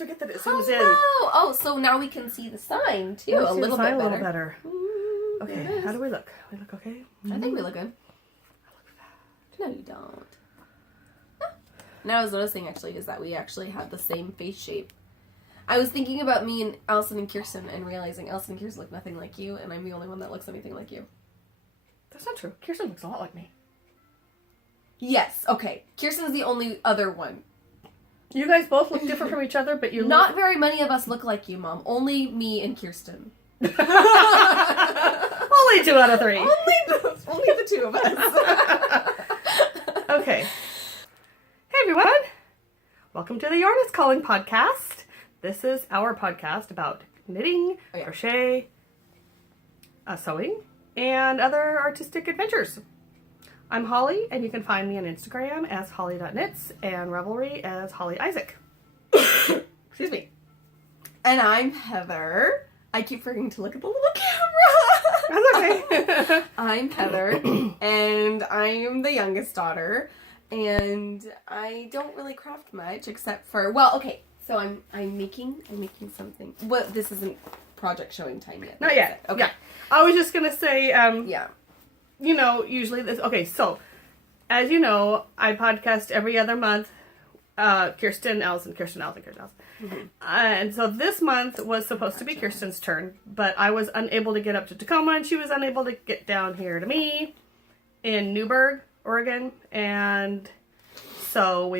forget that it zooms in. Oh, so now we can see the sign too. A little bit better. Okay, how do we look? We look okay? I think we look good. No, you don't. Now I was noticing actually is that we actually have the same face shape. I was thinking about me and Allison and Kirsten and realizing Allison and Kirsten look nothing like you, and I'm the only one that looks anything like you. That's not true. Kirsten looks a lot like me. Yes, okay. Kirsten's the only other one. You guys both look different from each other, but you Not very many of us look like you, Mom. Only me and Kirsten. Only 2 out of 3. Only the 2 of us. Okay. Hey everyone! Welcome to the Yarn is Calling podcast. This is our podcast about knitting, crochet, sewing, and other artistic adventures. I'm Holly, and you can find me on Instagram as holly.knits and Ravelry as Holly Isaac. Excuse me. And I'm Heather. I keep forgetting to look at the little camera. That's okay. I'm Heather, and I am the youngest daughter, and I don't really craft much except for, well, okay, so I'm making something. Well, this isn't project showing time yet. Not yet. Okay. Yeah. I was just gonna say, yeah. You know, usually this, okay, so, as you know, I podcast every other month, Kirsten, Allison. Mm-hmm. And so this month was supposed to be Kirsten's turn, but I was unable to get up to Tacoma, and she was unable to get down here to me in Newburgh, Oregon, and so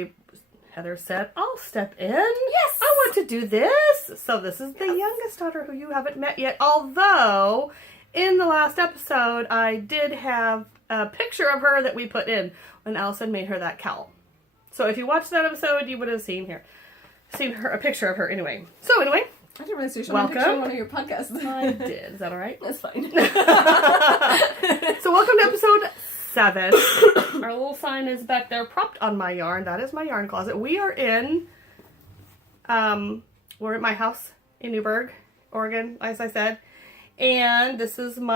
Heather said, I'll step in. Yes! I want to do this. So this is the youngest daughter who you haven't met yet, although in the last episode, I did have a picture of her that we put in when Allison made her that cowl. So if you watched that episode, you would have seen a picture of her anyway. So anyway, I didn't really see welcome. Picture on one of your podcasts. I did. Is that all right? That's fine. So welcome to episode 7. Our little sign is back there propped on my yarn. That is my yarn closet. We are we're at my house in Newburgh, Oregon, as I said. And this is it's not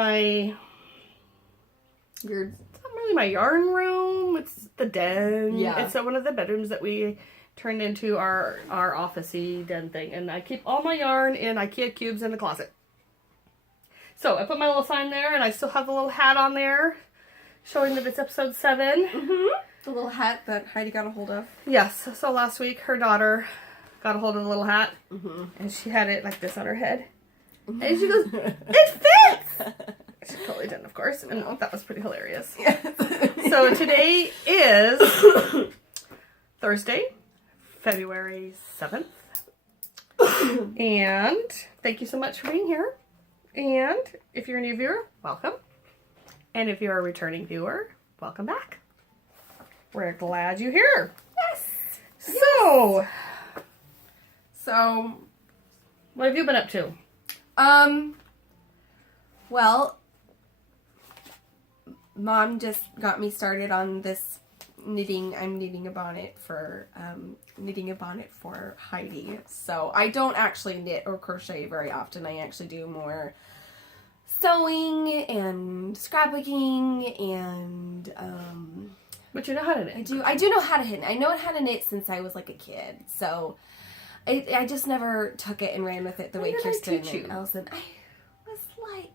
really my yarn room. It's the den. Yeah. It's one of the bedrooms that we turned into our office-y den thing. And I keep all my yarn in IKEA cubes in the closet. So I put my little sign there, and I still have the little hat on there, showing that it's episode 7. Mm-hmm. The little hat that Heidi got a hold of. Yes. So last week, her daughter got a hold of the little hat, mm-hmm. and she had it like this on her head. And she goes, it fits! She totally didn't, of course. And that was pretty hilarious. Yes. So today is Thursday, February 7th. And thank you so much for being here. And if you're a new viewer, welcome. And if you're a returning viewer, welcome back. We're glad you're here. Yes. So, what have you been up to? Well, Mom just got me started on this knitting. I'm knitting a bonnet for Heidi. So I don't actually knit or crochet very often. I actually do more sewing and scrapbooking and, But you know how to knit. I do know how to knit. I know how to knit since I was like a kid. So I just never took it and ran with it the way Kirsten and Allison. I was like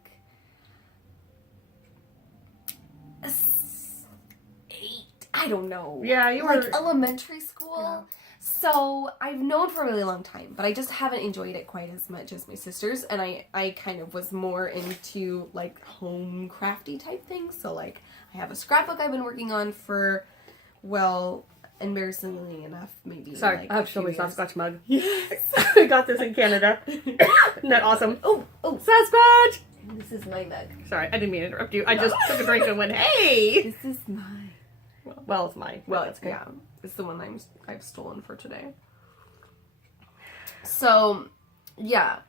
8. I don't know. Yeah, you were like elementary school. Yeah. So I've known for a really long time, but I just haven't enjoyed it quite as much as my sisters. And I kind of was more into like home crafty type things. So like I have a scrapbook I've been working on for, well, embarrassingly enough, maybe. Sorry, like I have to show my Sasquatch mug. Yes. I got this in Canada. Isn't that awesome? Oh, Sasquatch! This is my mug. Sorry, I didn't mean to interrupt you. I just took a drink and went, hey! This is mine. Well, it's mine. Well, that's good. Yeah, it's the one I've stolen for today. So, yeah.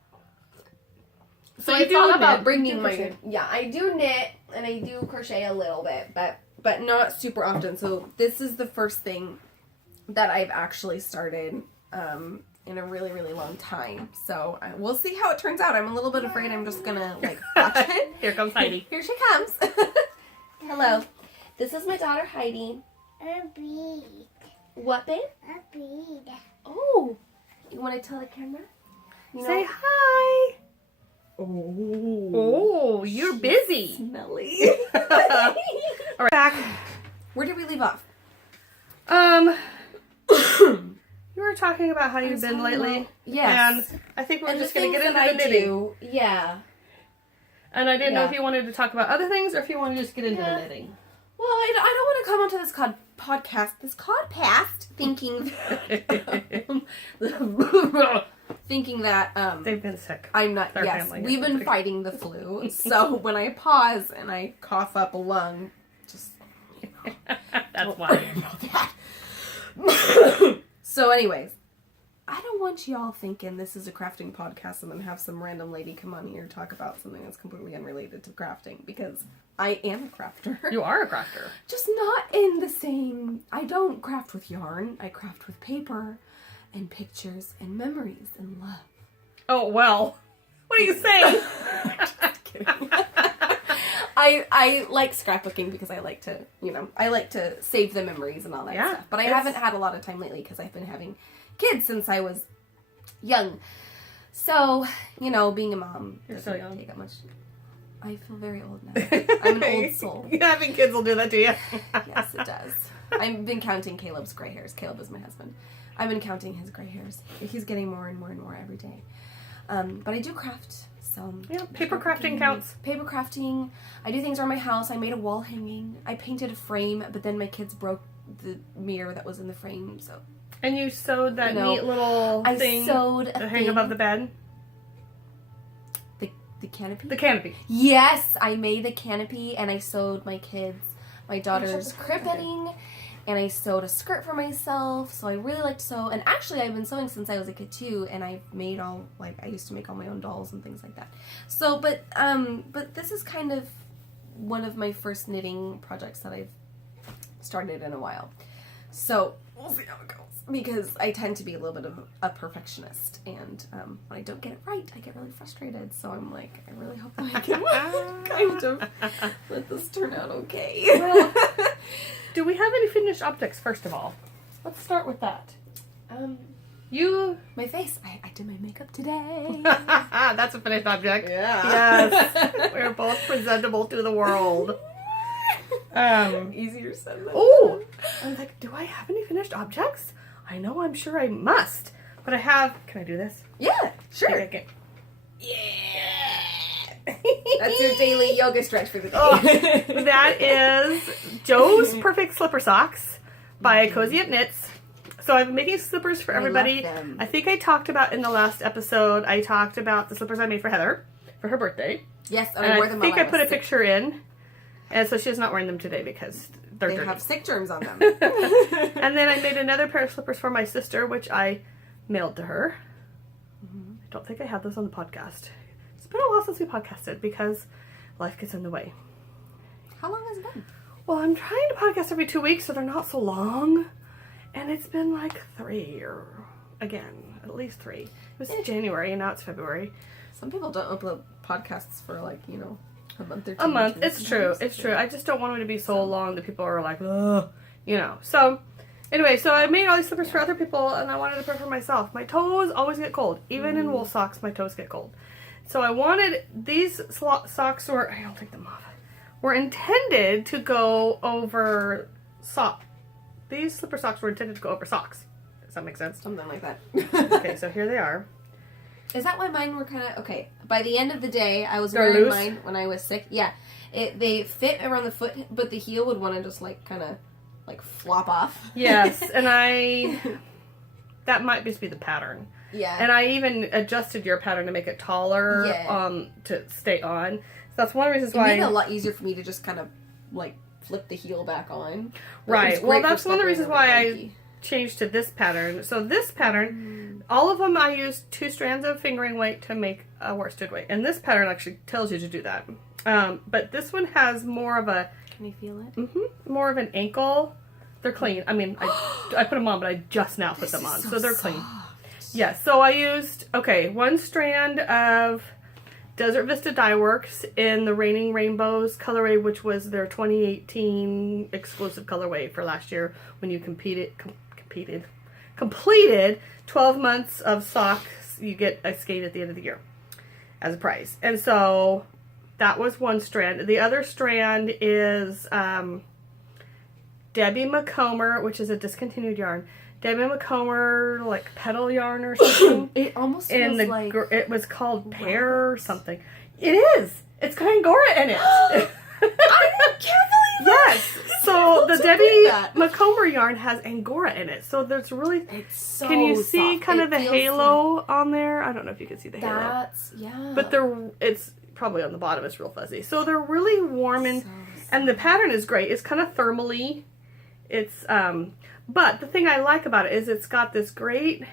So I thought about bringing my... Yeah, I do knit and I do crochet a little bit, but not super often. So this is the first thing that I've actually started in a really, really long time. So we'll see how it turns out. I'm a little bit afraid I'm just gonna like watch it. Here comes Heidi. Here she comes. Hello. This is my daughter Heidi. A bead. What, babe? A bead. Oh, You want to tell the camera? You know? Say hi. Oh, you're busy. Smelly. All right, back. Where did we leave off? You were talking about how you've been lately. Yes. And I think we're And just the going to things get into that the knitting. Yeah. And I didn't know if you wanted to talk about other things or if you wanted to just get into the knitting. Well, I don't want to come onto this podcast thinking that They've been sick. I'm not. Their Yes, family has we've been been sick. fighting the flu. So when I pause and I cough up a lung, just That's why. So, anyways, I don't want y'all thinking this is a crafting podcast and then have some random lady come on here and talk about something that's completely unrelated to crafting, because I am a crafter. You are a crafter. Just not in the same... I don't craft with yarn. I craft with paper and pictures and memories and love. Oh, well. What are you saying? Just kidding. I like scrapbooking because I like to, I like to save the memories and all that stuff. But I haven't had a lot of time lately because I've been having kids since I was young. So, being a mom doesn't take up much. I feel very old now. I'm an old soul. Having kids will do that to you. Yes, it does. I've been counting Caleb's gray hairs. Caleb is my husband. I've been counting his gray hairs. He's getting more and more and more every day. But I do craft. So yeah, paper crafting counts. Paper crafting. I do things around my house. I made a wall hanging. I painted a frame, but then my kids broke the mirror that was in the frame. So. And you sewed that neat little thing to hang above the bed. The canopy? The canopy. Yes, I made the canopy and I sewed my daughter's crib bedding, and I sewed a skirt for myself. So I really like to sew, and actually I've been sewing since I was a kid too, and I've made I used to make all my own dolls and things like that. So, but this is kind of one of my first knitting projects that I've started in a while. So we'll see how it goes, because I tend to be a little bit of a perfectionist, and when I don't get it right, I get really frustrated. So I'm like, I really hope that I can kind of let this turn out okay. Well, do we have any finished objects, first of all? Let's start with that. My face. I did my makeup today. That's a finished object. Yeah. Yes. We're both presentable to the world. Easier said than done. Oh! I was like, do I have any finished objects? I know, I'm sure I must. But I have... Can I do this? Yeah, sure. Okay. Yeah. That's your daily yoga stretch for the day. Oh, that is Joe's Perfect Slipper Socks by Cozy Up Knits. So I've been making slippers for everybody. I love them. I think I talked about in the last episode, I talked about the slippers I made for Heather for her birthday. Yes, and I wore them. I think I put a sick. picture in. And so she's not wearing them today because they're They dirty. have sick germs on them. And then I made another pair of slippers for my sister, which I mailed to her. I don't think I had those on the podcast. It's been a while since we podcasted because life gets in the way. How long has it been? Well, I'm trying to podcast every 2 weeks so they're not so long. And it's been like 3 or, again, at least 3. It was January and now it's February. Some people don't upload podcasts for a month or two. A month. It's true. It's true. I just don't want them to be so long that people are like, ugh, So, anyway, so I made all these slippers for other people, and I wanted to pair for myself. My toes always get cold. Even in wool socks, my toes get cold. So I wanted, these socks were, I don't take them off, were intended to go over socks. These slipper socks were intended to go over socks. Does that make sense? Something like that. Okay, so here they are. Is that why mine were kind of... Okay, by the end of the day, I was They're wearing loose? mine when I was sick. Yeah. They fit around the foot, but the heel would want to just, kind of, flop off. Yes, and that might just be the pattern. Yeah. And I even adjusted your pattern to make it taller, to stay on. So that's one of the reasons why... It made it a lot easier for me to just kind of, flip the heel back on. Right. Well, that's one of the reasons why I changed to this pattern. So this pattern, all of them I used 2 strands of fingering weight to make a worsted weight. And this pattern actually tells you to do that. But this one has more of a... Can you feel it? More of an ankle. They're clean. I mean, I put them on, but I just now put them on. So they're clean. Yeah, so I used, 1 strand of Desert Vista Dye Works in the Raining Rainbows colorway, which was their 2018 exclusive colorway for last year when you competed completed 12 months of socks, you get a skate at the end of the year as a prize. And so that was one strand. The other strand is Debbie McComber, which is a discontinued yarn. Debbie McComber, like petal yarn or something. It almost feels like... It was called Pear or something. It is! It's got Angora in it. I can't believe Yes! So the Debbie McComber yarn has Angora in it. So there's really... It's so Can you see soft. kind of the halo on there? I don't know if you can see the halo. That's, yeah. But it's probably on the bottom. It's real fuzzy. So they're really warm and the pattern is great. It's kind of thermally. It's, but the thing I like about it is it's got this great,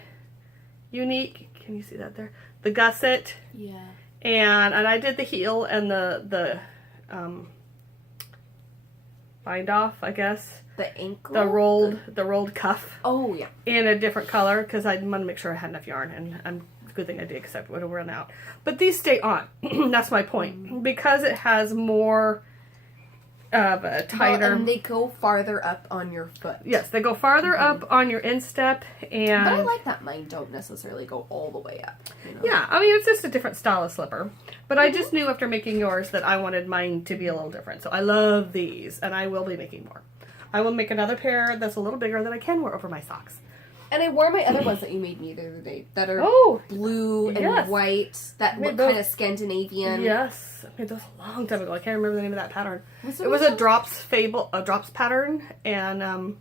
unique, can you see that there? The gusset. Yeah. And I did the heel and the bind off, I guess. The ankle? The rolled cuff. Oh, yeah. In a different color, because I wanted to make sure I had enough yarn, and good thing I did, because I would have run out. But these stay on. That's my point. Because it has more of a tighter... Well, and they go farther up on your foot. Yes, they go farther up on your instep, and... But I like that mine don't necessarily go all the way up. You know? Yeah, I mean, it's just a different style of slipper. But I just knew after making yours that I wanted mine to be a little different. So I love these, and I will be making more. I will make another pair that's a little bigger that I can wear over my socks. And I wore my other ones that you made me the other day that are blue and white, that look kind of Scandinavian. Yes, I made those a long time ago. I can't remember the name of that pattern. It was a drops pattern, and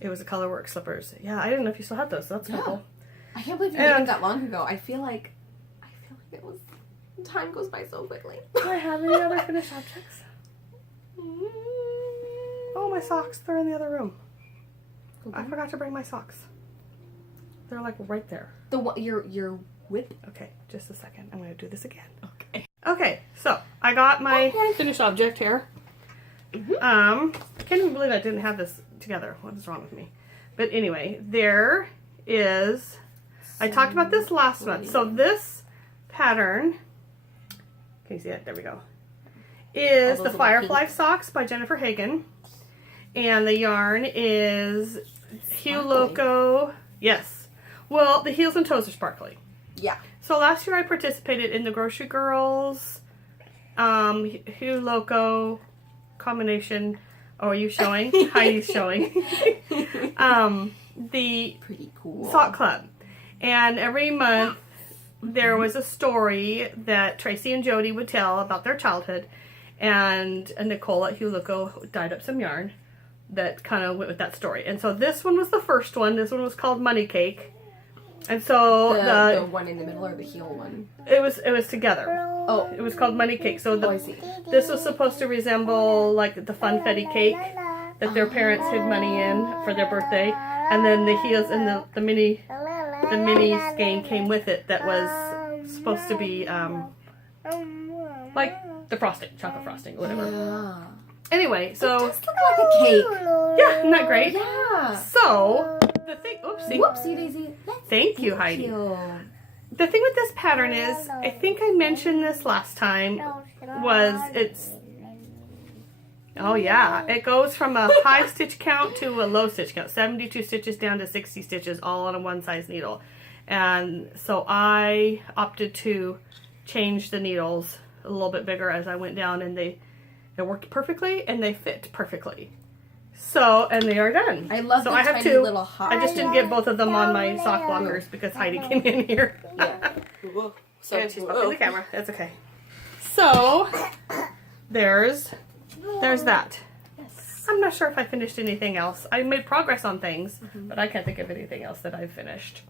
it was a colorwork slippers. Yeah, I didn't know if you still had those. So that's cool. I can't believe you made it that long ago. I feel like it was. Time goes by so quickly. Do I have any other finished objects? Oh, my socks. They're in the other room. I forgot to bring my socks. They're like right there. Your whip? Okay, just a second. I'm going to do this again. Okay. Okay, so I got my finished object here. I can't even believe I didn't have this together. What is wrong with me? But anyway, there is... I talked about this last month. So this pattern... Can you see it? There we go. Is the Firefly Socks by Jennifer Hagen. And the yarn is Hue Loco. Yes. Well, the heels and toes are sparkly. Yeah. So last year I participated in the Grocery Girls Hue Loco combination. Oh, are you showing? Heidi's showing. The pretty cool sock club. And every month there was a story that Tracy and Jody would tell about their childhood. And Nicole at Hue Loco dyed up some yarn that kind of went with that story. And so this one was the first one. This one was called Money Cake. And so the one in the middle or the heel one? It was together. Oh. It was called Money Cake. So I see. This was supposed to resemble like the Funfetti cake that their parents hid money in for their birthday. And then the heels and the mini skein came with it that was supposed to be like the frosting, chocolate frosting, whatever. Yeah. Anyway, so it does look like a cake. Yeah, isn't that great? Yeah. So the thing, Whoopsie daisy. Thank you, Heidi. The thing with this pattern is, I think I mentioned this last time, oh yeah, it goes from a high stitch count to a low stitch count, 72 stitches down to 60 stitches, all on a one size needle. And so I opted to change the needles a little bit bigger as I went down, and they worked perfectly and they fit perfectly. So, and they are done. I love so the I have tiny two. little hot. I just didn't get both of them on my sock blockers because Heidi came in here. Yeah. And she's bumping the camera. That's okay. So, there's that. Yes. I'm not sure if I finished anything else. I made progress on things, but I can't think of anything else that I've finished.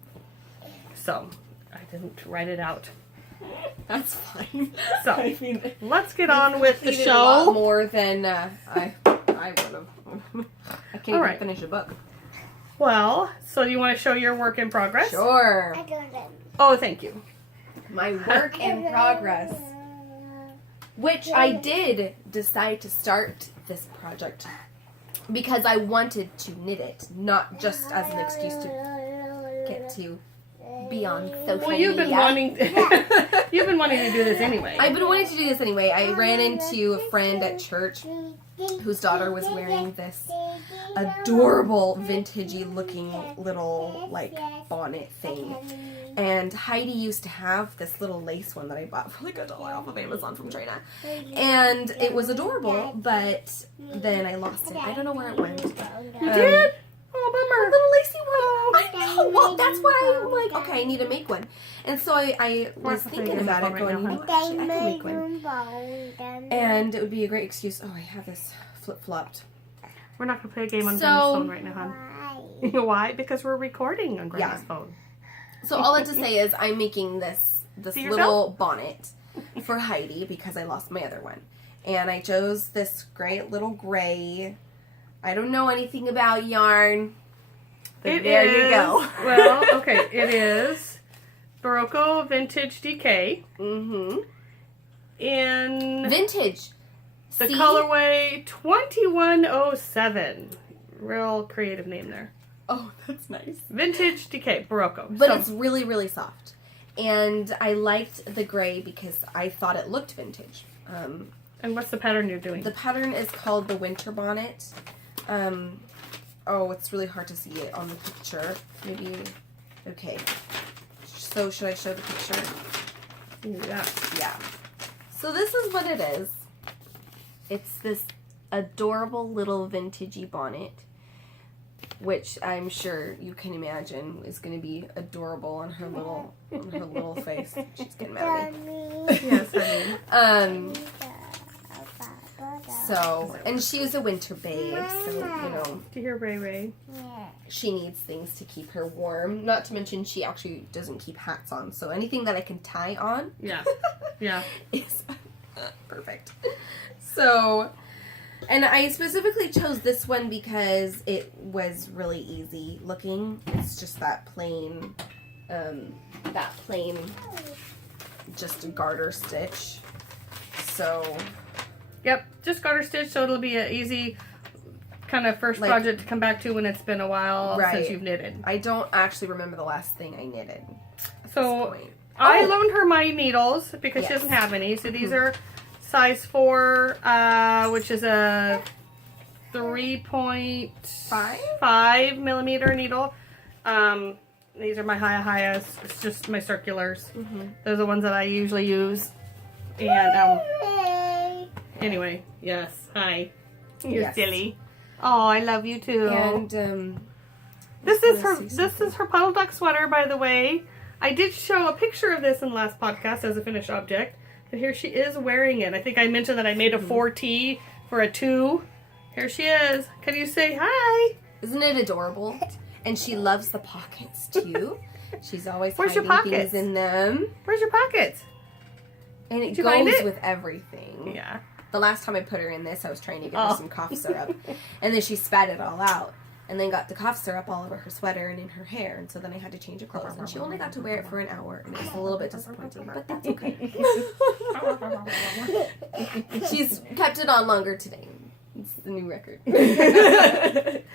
So, I didn't write it out. That's fine. So, I mean, let's get on with the show. A lot more than I would have. I can't even finish a book. Well, so you want to show your work in progress? Sure. Oh, thank you. My work in progress. Which I did decide to start this project because I wanted to knit it, not just as an excuse to get to be on social media. Well, you've been wanting to do this anyway. I've been wanting to do this anyway. I ran into a friend at church whose daughter was wearing this adorable vintagey looking little like bonnet thing. And Heidi used to have this little lace one that I bought for like $1 off of Amazon from China. And it was adorable, but then I lost it. I don't know where it went. You did? Oh, bummer. A little lacy one. I know. Well, that's why I'm like, okay, I need to make one. And so I was thinking about it, going, you know, actually, I can make one. And it would be a great excuse. Oh, I have this flip-flopped. We're not going to play a game on Grandma's phone right now, hon. Why? Because we're recording on Grandma's phone. So all I have to say is I'm making this little bonnet for Heidi because I lost my other one. And I chose this great little gray. I don't know anything about yarn. But there you go. Well, okay, it is Barocco Vintage Decay. Mm-hmm. In vintage. The colorway 2107. Real creative name there. Oh, that's nice. Vintage Decay, Barocco. But it's really, really soft. And I liked the gray because I thought it looked vintage. And what's the pattern you're doing? The pattern is called the Winter Bonnet. Oh, it's really hard to see it on the picture. Maybe, okay. So should I show the picture? Yeah. Yeah. So this is what it is. It's this adorable little vintagey bonnet, which I'm sure you can imagine is going to be adorable on her little face. She's getting mad at me. Yes, honey. So, and she was a winter babe, so, you know. Do you hear Ray Ray? She needs things to keep her warm. Not to mention she actually doesn't keep hats on, so anything that I can tie on. Yeah. Yeah. is perfect. So, and I specifically chose this one because it was really easy looking. It's just that plain, just a garter stitch. So, yep, just garter stitch, so it'll be an easy kind of first project to come back to when it's been a while since you've knitted. I don't actually remember the last thing I knitted. So, I loaned her my needles because she doesn't have any. So these are size 4, which is a 3.5 millimeter needle. These are my highest. It's just my circulars. Those are the ones that I usually use. And anyway, yes. Hi. You're silly. Oh, I love you too. And this is her puddle duck sweater, by the way. I did show a picture of this in the last podcast as a finished object. But here she is wearing it. I think I mentioned that I made a 4T for a 2. Here she is. Can you say hi? Isn't it adorable? And she loves the pockets too. She's always Where's your hiding pockets? things in them. Where's your pockets? And it Did you find goes it? with everything. Yeah. The last time I put her in this, I was trying to give her some cough syrup. And then she spat it all out. And then got the cough syrup all over her sweater and in her hair. And so then I had to change her clothes. And she only got to wear it for an hour. And it was a little bit disappointing. But that's okay. She's kept it on longer today. It's the new record. It's,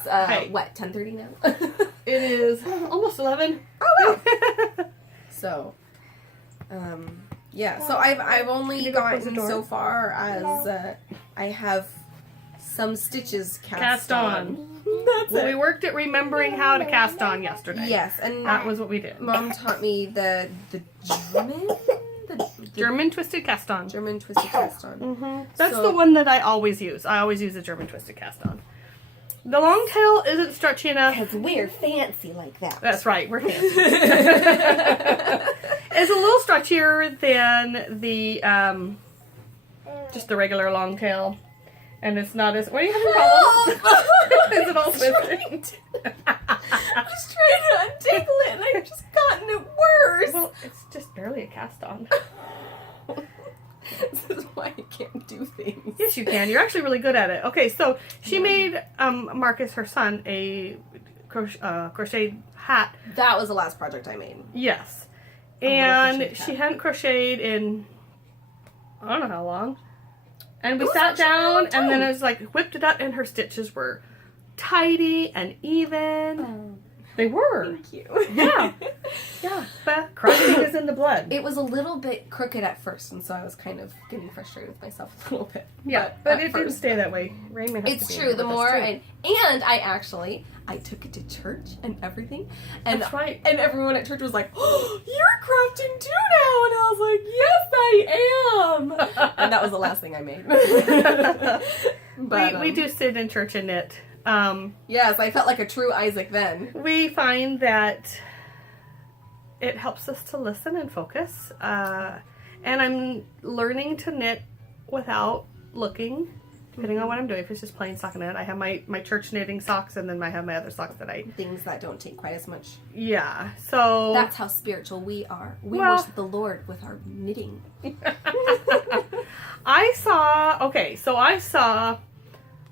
what, 10:30 now? It is almost 11. Oh, wow. So, yeah. So I've only gotten so far as I have some stitches cast on. That's it. We worked at remembering how to cast on yesterday. Yes, and that was what we did. Mom taught me the German twisted cast on. German twisted cast on. That's the one that I always use. I always use the German twisted cast on. The long tail isn't stretchy enough. Because we're fancy like that. That's right, we're fancy. It's a little stretchier than the just the regular long tail. And it's not as... What are you having problems? Is it all twisting? I was trying to untangle it and I've just gotten it worse. Well, it's just barely a cast on. This is why I can't do things. Yes, you can. You're actually really good at it. Okay, so she made Marcus, her son, a crochet hat. That was the last project I made. Yes. And she hadn't crocheted in... I don't know how long. And we sat down, and then it was like, whipped it up, and her stitches were tidy and even. They were. Thank you. Yeah. Yeah. But crafting is in the blood. It was a little bit crooked at first, and so I was kind of getting frustrated with myself a little bit. Yeah, but it didn't stay that way. Raymond has It's to be true. The more and I took it to church and everything, and that's right. and everyone at church was like, "Oh, you're crafting too now," and I was like, "Yes, I am." And that was the last thing I made. But we do sit in church and knit. Yes, I felt like a true Isaac then. We find that it helps us to listen and focus. And I'm learning to knit without looking, depending on what I'm doing. If it's just plain stockinette, I have my church knitting socks, and then I have my other socks that Things that don't take quite as much. Yeah, so... That's how spiritual we are. We Well- worship the Lord with our knitting. I saw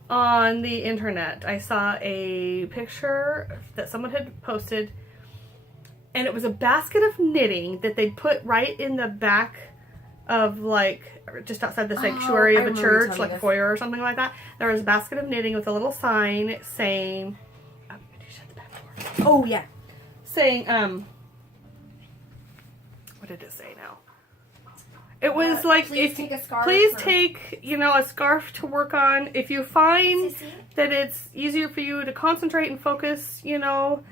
on the internet, I saw a picture that someone had posted, and it was a basket of knitting that they put right in the back of, like, just outside the sanctuary of a church, like a foyer or something like that. There was a basket of knitting with a little sign saying, could you shut the back door? Oh, yeah. Saying, what did it say now? It was like, please take a scarf. Please take, a scarf to work on. If you find that it's easier for you to concentrate and focus, and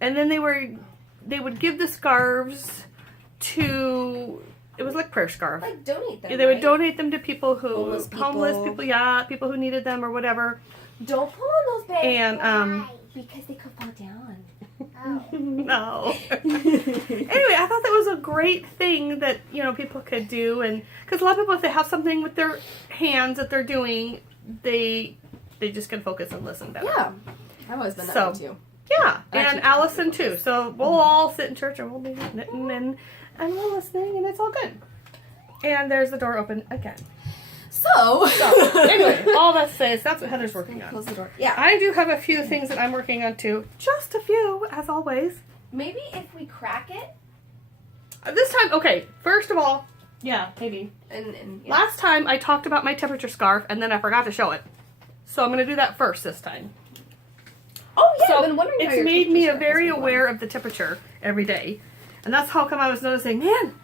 then they would give the scarves to, it was like prayer scarf. Like donate them. They would donate them to people who, Homeless people, people who needed them or whatever. Don't pull on those bags. And, because they could fall down. No. Anyway, I thought that was a great thing that, people could do. And because a lot of people, if they have something with their hands that they're doing, they just can focus and listen better. Yeah. I've always been that way too. Yeah. And Allison too. So we'll all sit in church and we'll be knitting and we're listening and it's all good. And there's the door open again. So anyway, all that to say is that's what Heather's working on. Close the door. Yeah. I do have a few things that I'm working on too. Just a few, as always. Maybe if we crack it. This time, okay, first of all, yeah, maybe. And yeah. Last time I talked about my temperature scarf and then I forgot to show it. So I'm going to do that first this time. Oh, yeah, So I've been wondering how it's your made me temperature very has been aware of the temperature every day. And that's how come I was noticing, man,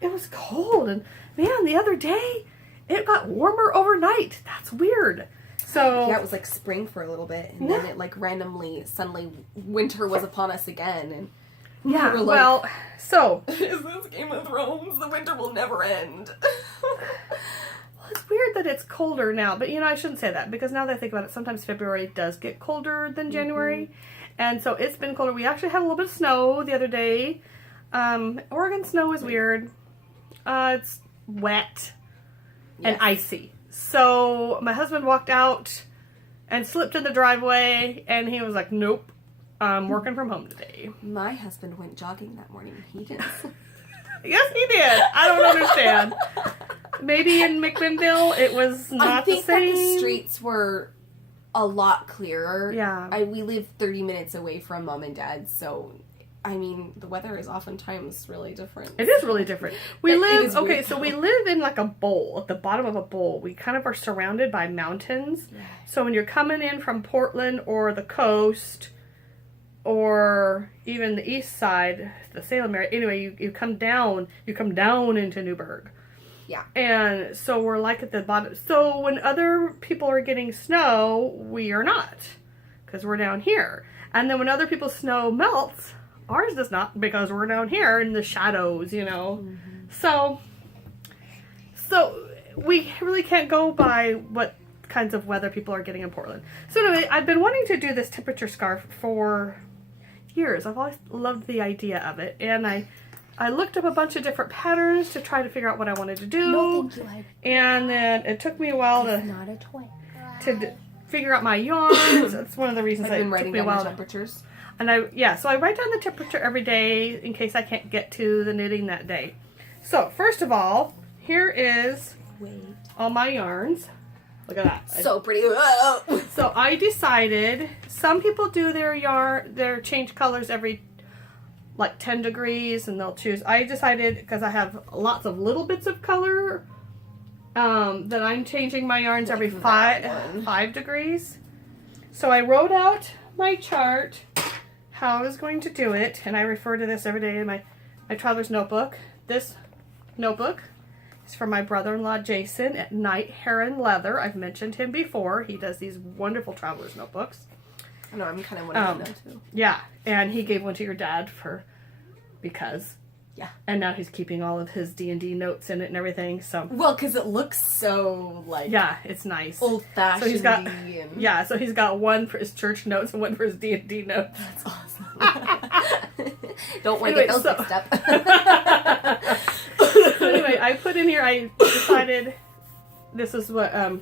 it was cold. And man, the other day, it got warmer overnight. That's weird. So yeah, it was like spring for a little bit, and then it like randomly, suddenly, winter was upon us again, and we were like, well, so is this Game of Thrones? The winter will never end. well, it's weird that it's colder now, but I shouldn't say that because now that I think about it, sometimes February does get colder than January, and so it's been colder. We actually had a little bit of snow the other day. Oregon snow is weird. It's wet. And icy. So my husband walked out and slipped in the driveway and he was like, nope, I'm working from home today. My husband went jogging that morning. He did. Yes, he did. I don't understand. Maybe in McMinnville it was not the same. I think that the streets were a lot clearer. Yeah. We live 30 minutes away from mom and dad, so I mean, the weather is oftentimes really different. It is really different. We live, weird. So we live in like a bowl, at the bottom of a bowl. We kind of are surrounded by mountains. Yeah. So when you're coming in from Portland or the coast or even the east side, the Salem area, anyway, you come down into Newburgh. Yeah. And so we're like at the bottom. So when other people are getting snow, we are not because we're down here. And then when other people's snow melts, ours does not because we're down here in the shadows, Mm-hmm. So we really can't go by what kinds of weather people are getting in Portland. So anyway, I've been wanting to do this temperature scarf for years. I've always loved the idea of it. And I looked up a bunch of different patterns to try to figure out what I wanted to do. No, thank you. And then it took me a while not a toy. to figure out my yarns. That's one of the reasons I've been it writing took me a down while. the temperatures. And so I write down the temperature every day in case I can't get to the knitting that day. So first of all, here is all my yarns. Look at that. So pretty. So I decided, some people do their change colors every like 10 degrees and they'll choose. I decided, because I have lots of little bits of color, that I'm changing my yarns every 5 degrees. So I wrote out my chart, how I was going to do it, and I refer to this every day in my traveler's notebook. This notebook is from my brother-in-law Jason at Night Heron Leather. I've mentioned him before. He does these wonderful traveler's notebooks. I know, I'm kind of wanting them too. Yeah, and he gave one to your dad because. Yeah. And now he's keeping all of his D&D notes in it and everything. So. Well, because it looks so like. Yeah, it's nice. Old-fashioned. So he's got. Yeah, so he's got one for his church notes and one for his D&D notes. That's awesome. Don't want to get those mixed up. So anyway, I put in here. I decided this is what I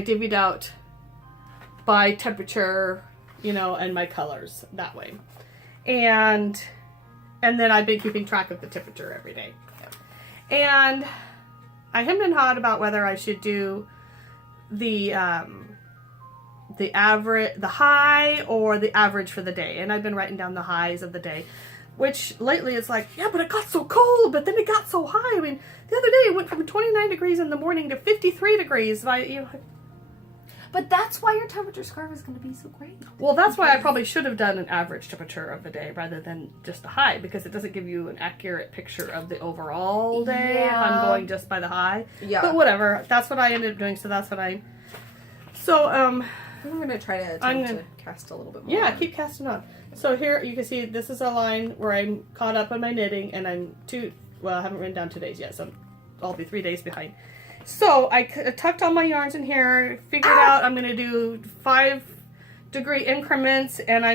divvied out by temperature, and my colors that way. And then I've been keeping track of the temperature every day. And I hemmed and hawed about whether I should do the high or the average for the day. And I've been writing down the highs of the day, which lately it's like, yeah, but it got so cold, but then it got so high. I mean, the other day it went from 29 degrees in the morning to 53 degrees. But that's why your temperature scarf is going to be so great. Well, that's why I probably should have done an average temperature of the day rather than just the high, because it doesn't give you an accurate picture of the overall day if I'm going just by the high. Yeah. But whatever. That's what I ended up doing, so that's what I... So, I'm going to try to cast a little bit more. Yeah, keep casting on. So here, you can see this is a line where I'm caught up on my knitting, and I haven't written down 2 days yet, so I'll be 3 days behind. So I tucked all my yarns in here, figured out I'm going to do 5-degree increments, and I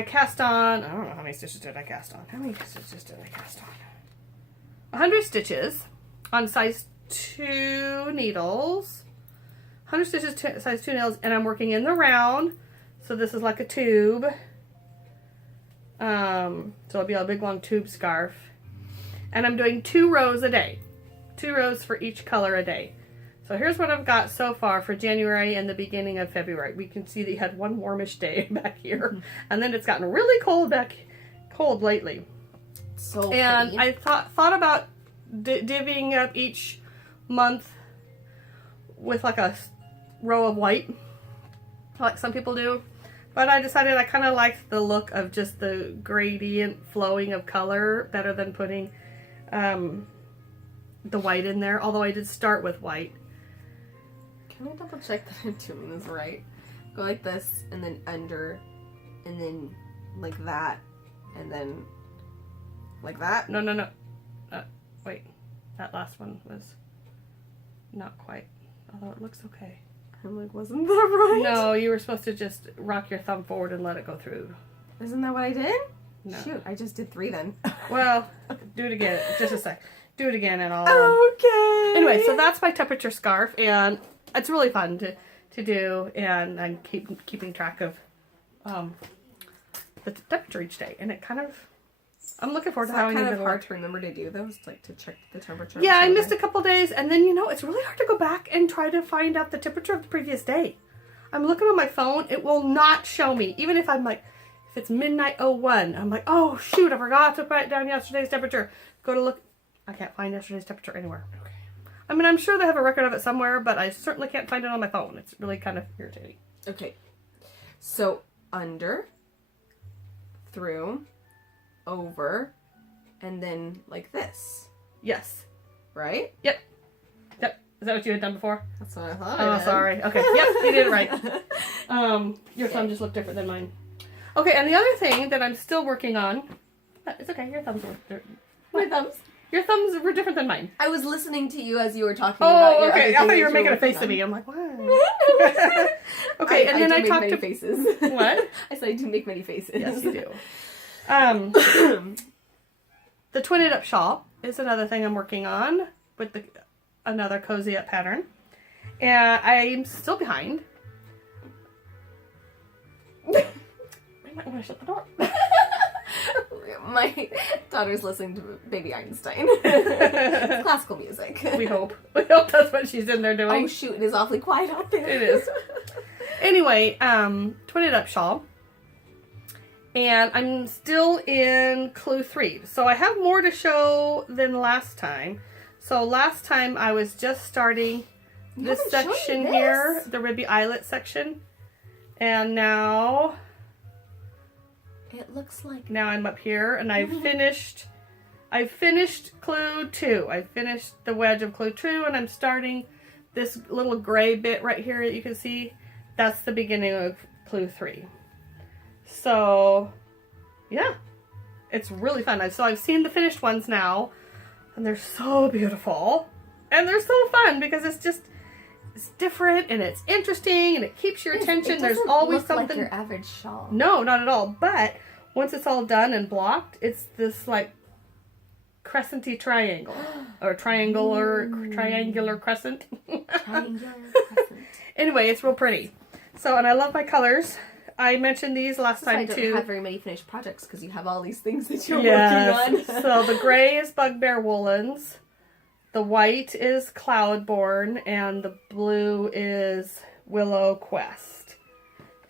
cast on, I don't know how many stitches did I cast on. How many stitches did I cast on? 100 stitches on size 2 needles. 100 stitches, size 2 needles, and I'm working in the round. So this is like a tube. So it'll be a big long tube scarf. And I'm doing 2 rows a day. 2 rows for each color a day. So here's what I've got so far for January and the beginning of February. We can see that you had one warmish day back here. And then it's gotten really cold lately. So and pretty. I thought about divvying up each month with like a row of white, like some people do. But I decided I kind of liked the look of just the gradient flowing of color better than putting the white in there, although I did start with white. Can I double check that I'm doing this right? Go like this, and then under, and then like that, and then like that? No. Wait. That last one was not quite, although it looks okay. I'm like, wasn't that right? No, you were supposed to just rock your thumb forward and let it go through. Isn't that what I did? No. Shoot, I just did 3 then. Well, do it again. Just a sec. Do it again and I'll... Okay. Anyway, so that's my temperature scarf, and it's really fun to do, and I'm keeping track of the temperature each day, and it kind of... I'm looking forward to how I kind of hard to remember to do those, like to check the temperature. Yeah, I missed a couple days, and then it's really hard to go back and try to find out the temperature of the previous day. I'm looking on my phone; it will not show me, even if I'm like, if it's midnight 01, I'm like, oh shoot, I forgot to write down yesterday's temperature. Go to look, I can't find yesterday's temperature anywhere. Okay. I mean, I'm sure they have a record of it somewhere, but I certainly can't find it on my phone. It's really kind of irritating. Okay, so under, through, over, and then like this. Yes. Right? Yep. Is that what you had done before? That's what I thought. Oh, sorry. Okay. Yep, you did it right. Your thumb just looked different than mine. Okay, and the other thing that I'm still working on. It's okay. Your thumbs were. My thumbs. Your thumbs were different than mine. I was listening to you as you were talking about your okay. I thought you were making a face at me. I'm like, what? Okay, and then I talked to faces. What? I said I do make many faces. Yes, you do. The twin-it up shawl is another thing I'm working on with another cozy up pattern, and I'm still behind. I might want to shut the door. My daughter's listening to Baby Einstein. It's classical music. We hope that's what she's in there doing. Oh shoot, it is awfully quiet out there. It is. Anyway, twin-it up shawl. And I'm still in clue 3. So I have more to show than last time. So last time I was just starting this section here, the ribby eyelet section. And now it looks like now I'm up here and I finished clue 2. I finished the wedge of clue 2 and I'm starting this little gray bit right here that you can see. That's the beginning of clue 3. So yeah, it's really fun. So I've seen the finished ones now and they're so beautiful and they're so fun because it's different and it's interesting and it keeps your attention. There's always something like your average shawl. No, not at all. But once it's all done and blocked, it's this like crescenty triangle or triangular crescent. Triangular crescent. Anyway, it's real pretty. So, and I love my colors. I mentioned these last time too. I don't have very many finished projects because you have all these things that you're working on. So the gray is Bugbear Woolens, the white is Cloudborn, and the blue is Willow Quest.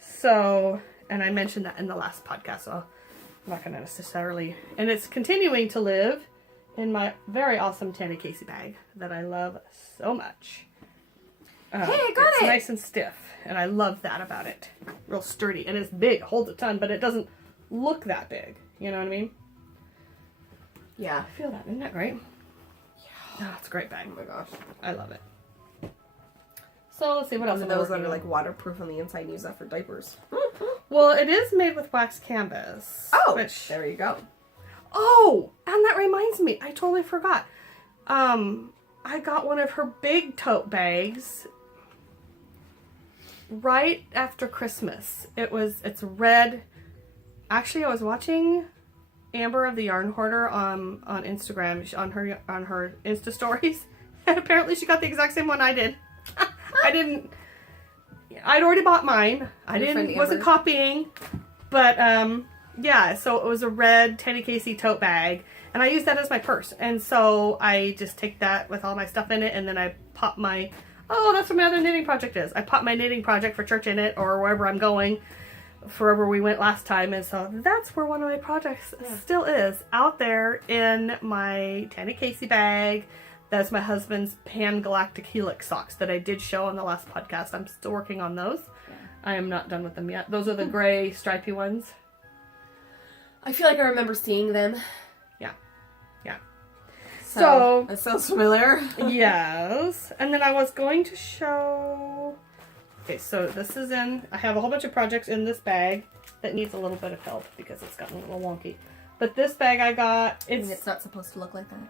So, and I mentioned that in the last podcast, so I'm not going to necessarily. And it's continuing to live in my very awesome Tanny Casey bag that I love so much. Hey, I got it's it! Nice and stiff, and I love that about it. Real sturdy, and it's big, holds a ton, but it doesn't look that big. You know what I mean? Yeah. I feel that. Isn't that great? Yeah. Oh, it's a great bag. Oh my gosh. I love it. So let's see what else. One of those that are like waterproof on the inside, use that for diapers. Well, it is made with wax canvas. Oh, which there you go. Oh, and that reminds me, I totally forgot. I got one of her big tote bags right after Christmas. It's red. Actually, I was watching Amber of the Yarn Hoarder on Instagram, on her Insta stories, and apparently she got the exact same one I did. I'd already bought mine. Wasn't copying, but yeah, so it was a red Tanny Casey tote bag, and I used that as my purse. And so I just take that with all my stuff in it, and then I pop my, that's what my other knitting project is. I pop my knitting project for church in it, or wherever I'm going, wherever we went last time. And so that's where one of my projects still is, out there in my Tanny Casey bag. That's my husband's Pan Galactic Helix socks that I did show on the last podcast. I'm still working on those. Yeah. I am not done with them yet. Those are the gray stripy ones. I feel like I remember seeing them. Yeah. Yeah. So that sounds familiar. Yes. And then I was going to show... Okay, so this is in... I have a whole bunch of projects in this bag that needs a little bit of help because it's gotten a little wonky. But this bag I got... It's not supposed to look like that.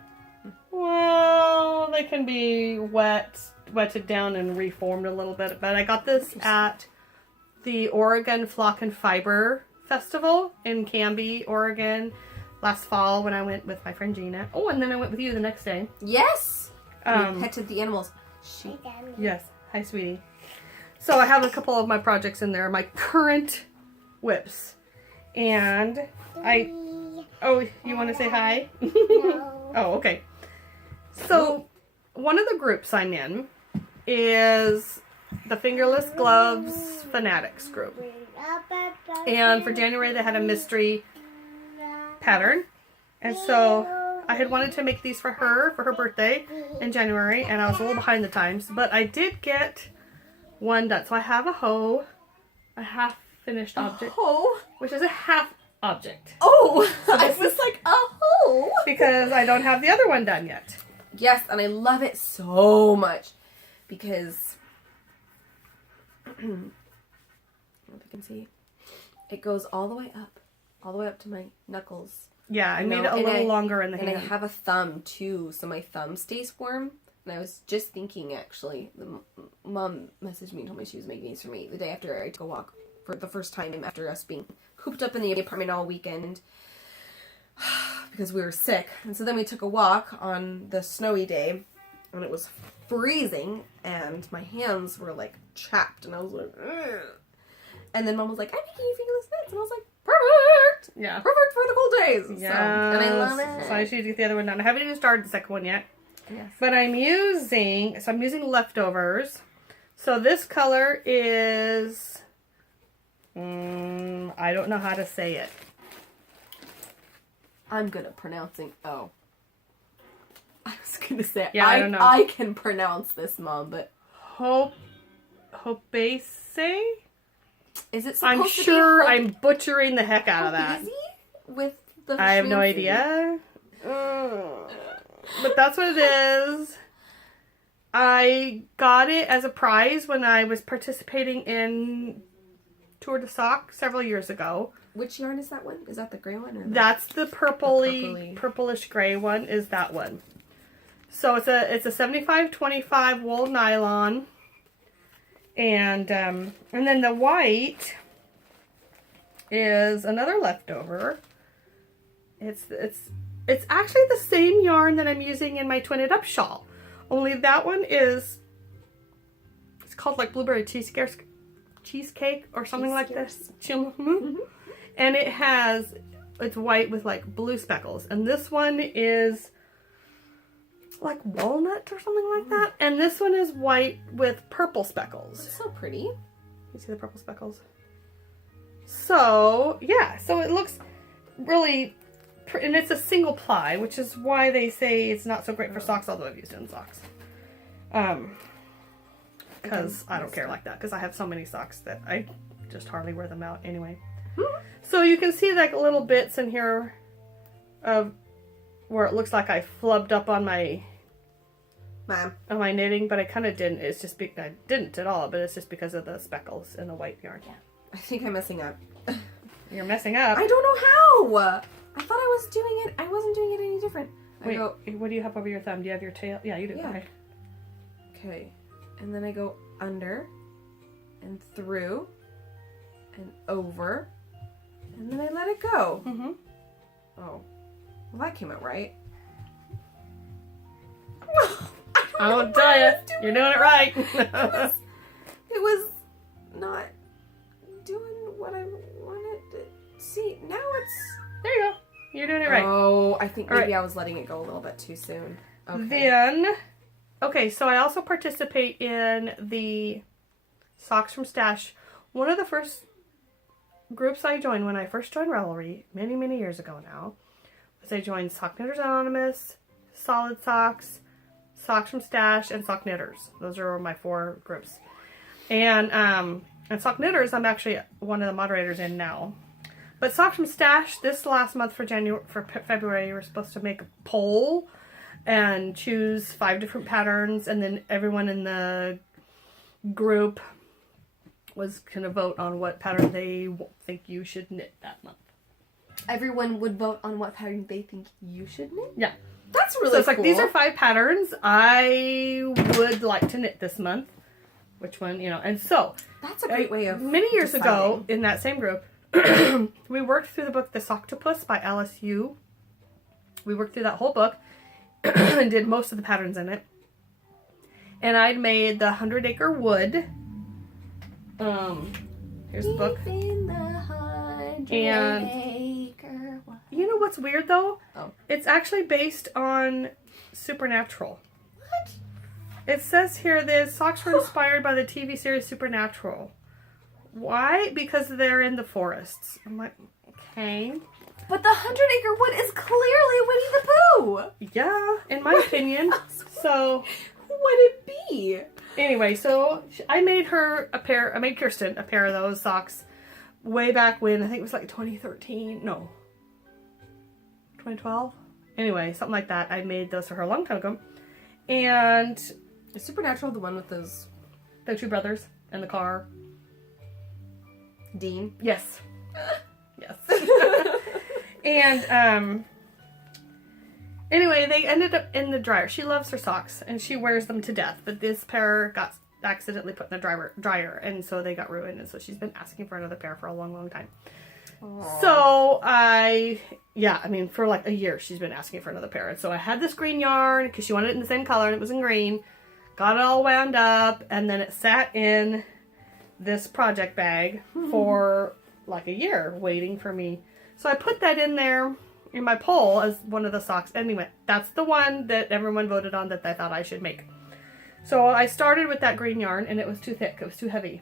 Well, they can be wetted down and reformed a little bit. But I got this at the Oregon Flock and Fiber Festival in Canby, Oregon, last fall when I went with my friend Gina. Oh, and then I went with you the next day. Yes! We petted the animals. Yes. Hi, sweetie. So I have a couple of my projects in there, my current whips. And Oh, you want to say hi? No. Oh, okay. So, one of the groups I'm in is the Fingerless Gloves Fanatics group. And for January, they had a mystery pattern. And so, I had wanted to make these for her birthday in January. And I was a little behind the times. But I did get one done. So, I have a hoe, a half-finished object. hoe? Which is a half object. Oh! So I was like, a hoe! Because I don't have the other one done yet. Yes, and I love it so much because I don't know if you can see. It goes all the way up to my knuckles. Yeah, I made it a little longer in the hand. And I have a thumb too, so my thumb stays warm. And I was just thinking, actually, the mom messaged me and told me she was making these for me the day after I took a walk for the first time after us being cooped up in the apartment all weekend. Because we were sick. And so then we took a walk on the snowy day and it was freezing and my hands were like chapped and I was like, ugh. And then Mom was like, I'm making you fingerless mitts. And I was like, perfect! Yeah. Perfect for the cold days. Yeah. So, and I love it. So I should get the other one done. I haven't even started the second one yet. Yes. But I'm using leftovers. So this color is, I don't know how to say it. I'm good at pronouncing. Oh. I was going to say, yeah, I don't know. I can pronounce this, Mom, but Hopese. Is it supposed I'm to sure be I'm butchering the heck out of that. With the I have no idea. But that's what it is. I got it as a prize when I was participating in Tour de Sock several years ago. Which yarn is that one? Is that the gray one? Or That's the purplish gray one is that one. So it's a 75-25 wool nylon. And then the white is another leftover. It's actually the same yarn that I'm using in my Twin It Up shawl. Only that one it's called like blueberry cheesecake or something like this. And it's white with like blue speckles. And this one is like walnut or something like that. And this one is white with purple speckles. That's so pretty. You see the purple speckles? So, yeah. So it looks really pretty. And it's a single ply, which is why they say it's not so great for socks, although I've used it in socks. Because I don't care like that. Because I have so many socks that I just hardly wear them out anyway. So you can see like little bits in here of where it looks like I flubbed up on my knitting, but I kind of didn't. It's just I didn't at all, but it's just because of the speckles in the white yarn. Yeah. I think I'm messing up. You're messing up. I don't know how. I thought I was doing it. I wasn't doing it any different. Wait, what do you have over your thumb? Do you have your tail? Yeah, you do. Yeah. Okay. And then I go under and through and over. And then I let it go. Mm-hmm. Oh. Well, that came out right. I won't tell you. You're doing it right. It was not doing what I wanted to see. Now it's... There you go. You're doing it right. Oh, I think maybe I was letting it go a little bit too soon. Okay. Then, okay, so I also participate in the Socks from Stash. One of the first groups I joined when I first joined Ravelry, many, many years ago now, was I joined Sock Knitters Anonymous, Solid Socks, Socks from Stash, and Sock Knitters. Those are my 4 groups. And Sock Knitters, I'm actually one of the moderators in now. But Socks from Stash, this last month for February, we're supposed to make a poll and choose 5 different patterns, and then everyone in the group was going to vote on what pattern they think you should knit that month. Everyone would vote on what pattern they think you should knit? Yeah. That's really So it's cool. like, these are 5 patterns I would like to knit this month. Which one, and so... That's a great way of many years deciding. ago, in that same group, we worked through the book The Socktopus by Alice Yu. We worked through that whole book and did most of the patterns in it. And I'd made the 100 Acre Wood. Here's the book. And you know what's weird though? Oh. It's actually based on Supernatural. What? It says here the socks were inspired by the TV series Supernatural. Why? Because they're in the forests. I'm like, okay. But the 100 Acre Wood is clearly Winnie the Pooh. Yeah, in my opinion. So, who would it be? Anyway, so I made Kirsten a pair of those socks way back when. I think it was like 2013. No. 2012? Anyway, something like that. I made those for her a long time ago. And... Is Supernatural the one with those... The 2 brothers in the car? Dean? Yes. Yes. And, anyway, they ended up in the dryer. She loves her socks, and she wears them to death. But this pair got accidentally put in the dryer, and so they got ruined. And so she's been asking for another pair for a long, long time. Aww. So for like a year, she's been asking for another pair. And so I had this green yarn, because she wanted it in the same color, and it was in green. Got it all wound up, and then it sat in this project bag for like a year, waiting for me. So I put that in there in my poll as one of the socks. Anyway, that's the one that everyone voted on that they thought I should make. So I started with that green yarn, and it was too thick. It was too heavy.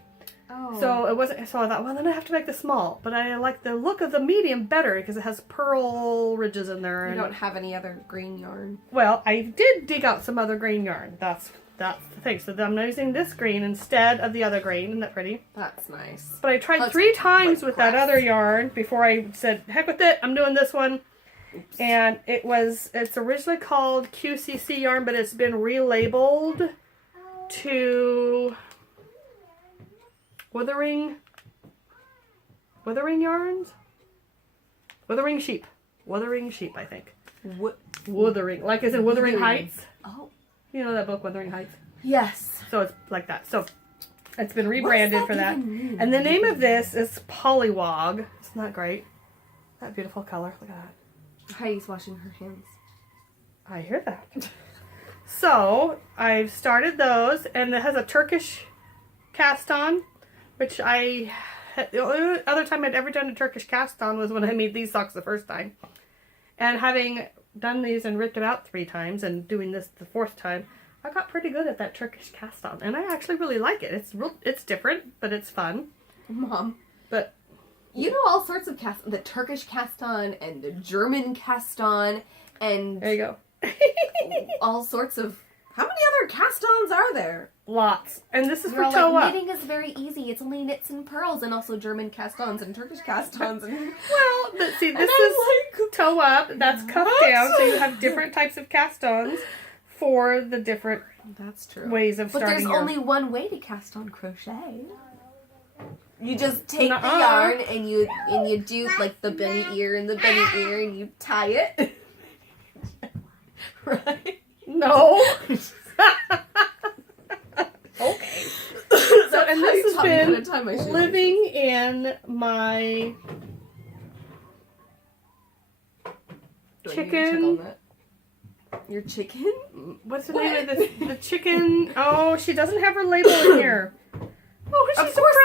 Oh. So it wasn't. So I thought, well, then I have to make the small. But I like the look of the medium better because it has pearl ridges in there. You don't have any other green yarn. Well, I did dig out some other green yarn. That's that's the thing. So I'm using this green instead of the other green. Isn't that pretty? That's nice. But I tried 3 times with that other yarn before I said, heck with it, I'm doing this one. Oops. And it's originally called QCC yarn, but it's been relabeled to Wuthering Yarns? Wuthering Sheep, I think. Wuthering, like is in Wuthering Heights. Oh. You know that book, Wuthering Heights? Yes. So it's like that. So it's been rebranded for that. And the name of this is Pollywog. Isn't that great? That beautiful color. Look at that. Heidi's washing her hands. I hear that. So I've started those, and it has a Turkish cast on, which the only other time I'd ever done a Turkish cast on was when I made these socks the first time. And having done these and ripped them out 3 times and doing this the 4th time, I got pretty good at that Turkish cast on, and I actually really like it. It's different, but it's fun. Mom, but you know all sorts of the Turkish cast on and the German cast on, and there you go. all sorts of. How many other cast-ons are there? Lots. And this is for like, toe up. Knitting is very easy. It's only knits and pearls, and also German cast-ons and Turkish cast-ons. And well, but see, this is like, toe up. That's cuffed down, so you have different types of cast-ons for the different That's true. ways of starting. But there's only one way to cast on crochet. You just take the yarn and you do like the bunny ear and the bunny ear, and you tie it. Right? No. Okay. So, and this has been living in my chicken. Your chicken? What's the name of this? The chicken. Oh, she doesn't have her label in here. Oh, she's of course,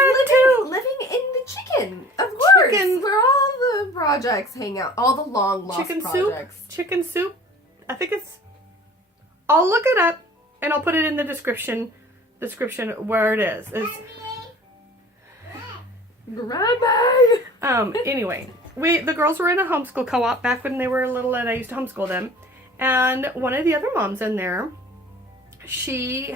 living in the chicken. Of course. Chicken. Where all the projects hang out. All the long lost chicken projects. Chicken soup. I think it's. I'll look it up and I'll put it in the description where it is. It's anyway, the girls were in a homeschool co-op back when they were little, and I used to homeschool them. And one of the other moms in there, she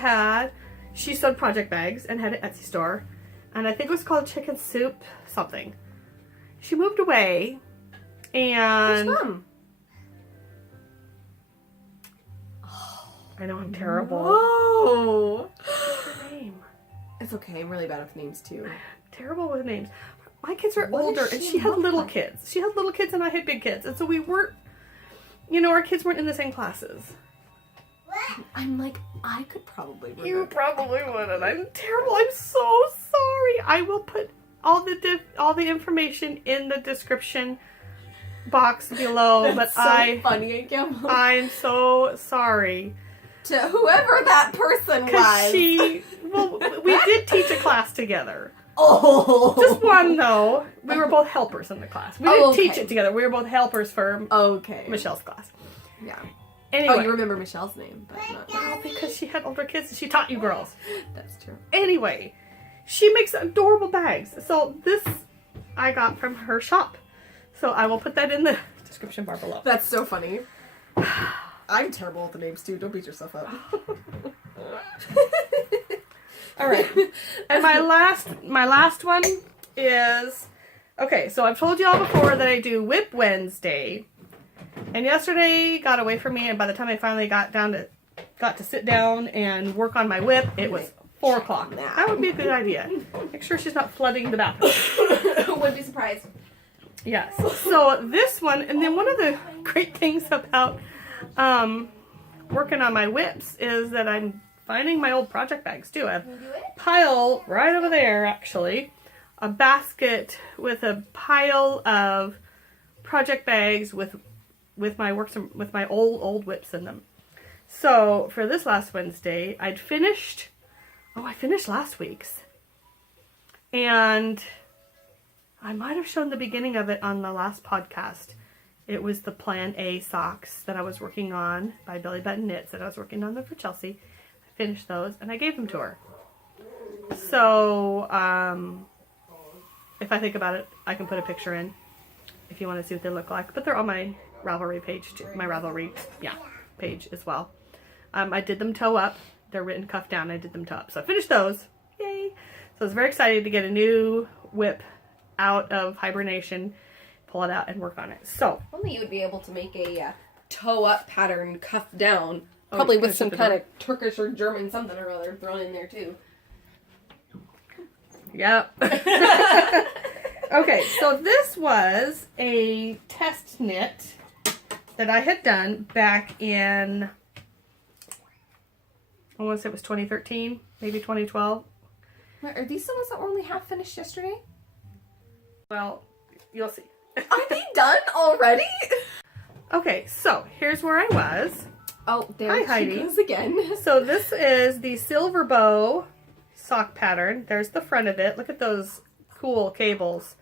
sewed project bags and had an Etsy store, and I think it was called Chicken Soup something. She moved away, and where's Mom? I know I'm terrible. Whoa. What's her name? It's okay. I'm really bad with names too. Terrible with names. My kids are older, and she had little kids. She had little kids, and I had big kids, and so we weren't. Our kids weren't in the same classes. I'm like, I could probably remember. You probably would, and I'm terrible. I'm so sorry. I will put all the information in the description box below. That's but so funny. I'm so sorry. To whoever that person was. We did teach a class together. Oh. Just one, though. We were both helpers in the class. We didn't teach it together. We were both helpers for Michelle's class. Yeah. Anyway. Oh, you remember Michelle's name, but not. Well, because she had older kids and she taught you girls. That's true. Anyway, she makes adorable bags. So this I got from her shop. So I will put that in the description bar below. That's so funny. I'm terrible with the names too. Don't beat yourself up. All right. And my last one is okay. So I've told you all before that I do Whip Wednesday, and yesterday got away from me. And by the time I finally got to sit down and work on my whip, it was 4 o'clock. That would be a good idea. Make sure she's not flooding the bathroom. Wouldn't be surprised. Yes. So this one, and then one of the great things about working on my whips is that I'm finding my old project bags too. I have a pile right over there, actually. A basket with a pile of project bags with my old whips in them. So for this last Wednesday, I finished last week's. And I might have shown the beginning of it on the last podcast. It was the Plan A socks that I was working on by Belly Button Knits that I was working on them for Chelsea. I finished those and I gave them to her. So, if I think about it, I can put a picture in if you want to see what they look like. But they're on my Ravelry page, page as well. I did them toe up They're written cuff down. I did them up. So I finished those. Yay. So I was very excited to get a new whip out of hibernation, pull it out and work on it. So only you would be able to make a toe up pattern cuff down. Probably with some kind of Turkish or German something or other thrown in there too. Yep. Okay, so this was a test knit that I had done back in, I want to say it was 2013, maybe 2012. Wait, are these the ones that were only half finished yesterday? Well, you'll see. Are they done already? Okay, so here's where I was. Oh, there Hi, she Heidi. goes again. So this is the silver bow sock pattern. There's the front of it. Look at those cool cables.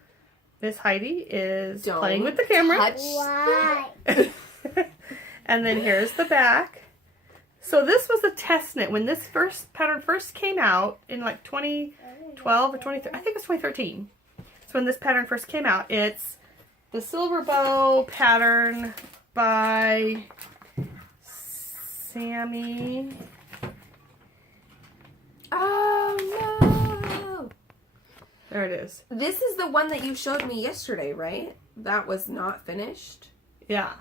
Miss Heidi is playing with the camera. Why? And then here's the back. So this was a test knit when this pattern first came out in like 2012 or 2013. I think it was 2013. So when this pattern first came out, it's the silver bow pattern by Sammy. Oh no! There it is. This is the one that you showed me yesterday, right? That was not finished. Yeah.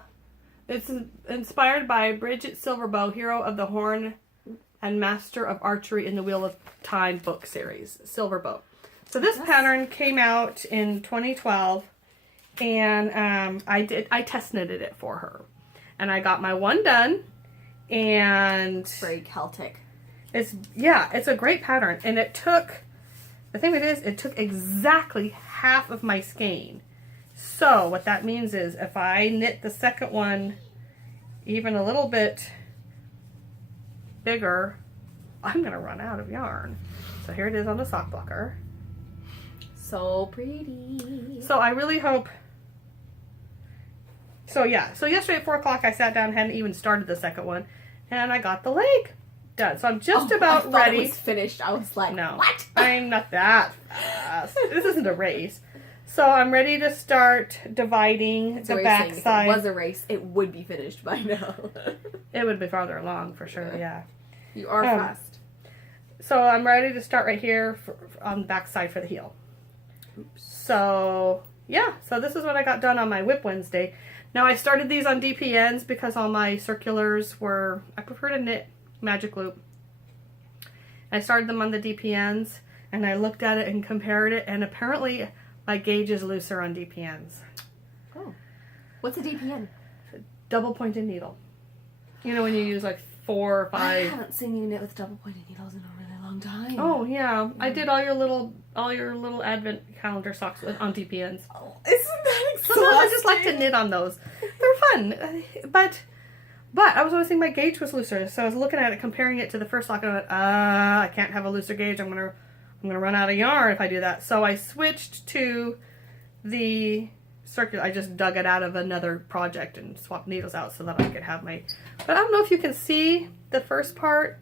It's inspired by Bridget Silverbow, Hero of the Horn and Master of Archery in the Wheel of Time book series. Silverbow. So this pattern came out in 2012, and I test knitted it for her, and I got my one done, and Very Celtic. it's a great pattern, and it took exactly half of my skein. So what that means is if I knit the second one even a little bit bigger, I'm gonna run out of yarn. So here it is on the sock blocker. So pretty. So I really hope. So yeah, so yesterday at 4 o'clock I sat down, hadn't even started the second one, and I got the leg done. So I'm just about ready. It was finished. I was like, no, what? I'm not that fast. This isn't a race. So I'm ready to start dividing the back side. If it was a race, it would be finished by now. It would be farther along for sure. Yeah. You are fast. So I'm ready to start right here on the back side for the heel. Oops. So yeah, so this is what I got done on my Whip Wednesday. Now I started these on DPNs because all my circulars were, I prefer to knit magic loop. I started them on the DPNs and I looked at it and compared it, and apparently my gauge is looser on DPNs. Oh. What's a DPN? Double pointed needle. You know when you use like 4 or 5. I haven't seen you knit with double pointed needles in a really long time. Oh yeah, I did all your little advent calendar socks on DPNs. Oh, isn't that exhausting? Sometimes I just like to knit on those. They're fun, but I was always thinking my gauge was looser, so I was looking at it, comparing it to the first sock, and I went, I can't have a looser gauge. I'm gonna run out of yarn if I do that. So I switched to the circular. I just dug it out of another project and swapped needles out so that I could have my. But I don't know if you can see the first part